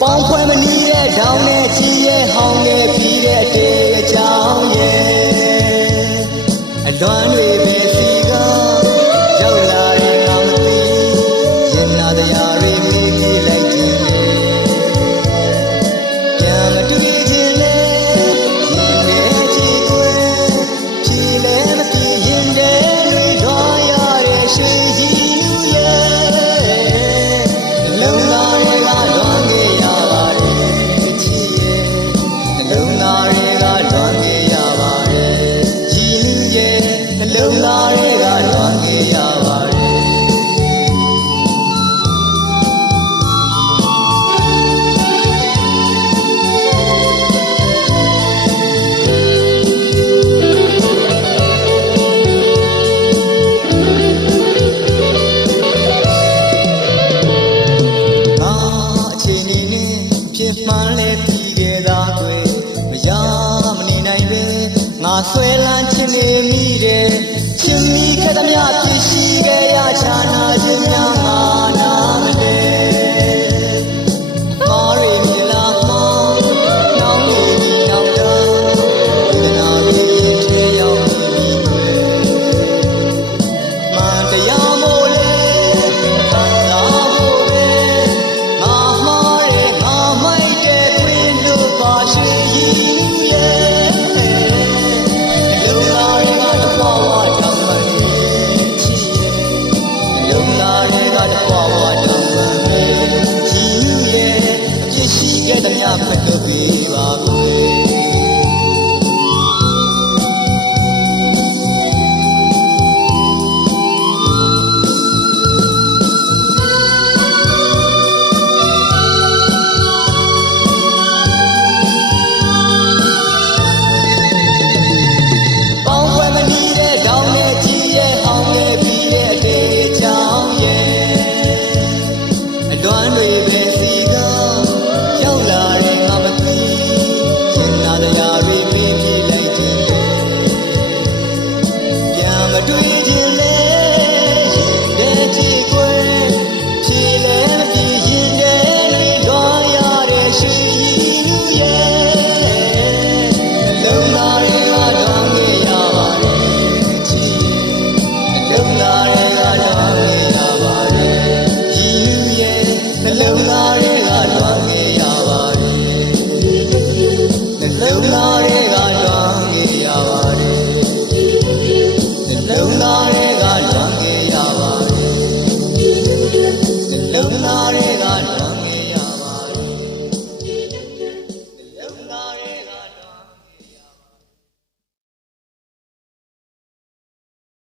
ပေါင်းဖွဲ့မနီးရဲ့ဒေါင်းနဲ့ချီရဲ့ဟောင်းရဲ့ပြီးတဲ့တေအကြောင်းရဲ့အလွမ်းတွေပဲစီကရောက်လာတဲ့ငါမသိရင်နာတရားတွေမိပြေးလိုက်ခြင်းကြံမတွေ့ခြင်းလေရင်နဲ့ချီခွဲဖြီးလဲမပြေးရင်တဲ့တွေတော့ရတဲ့ရွှေကြီးယူလေလုံလာတွေကလွမ်းနေရပါတယ်ချီရဲ့လုံလာတွေကလွမ်းနေရပါတယ်ကြီးလူရဲ့လုံလာတွေကလွမ်းနေရပါတယ်မှန်လေပြီးခဲ့တာကွယ်မရမနေနိုင်ပဲငါဆွဲလန်းချင်နေပြီ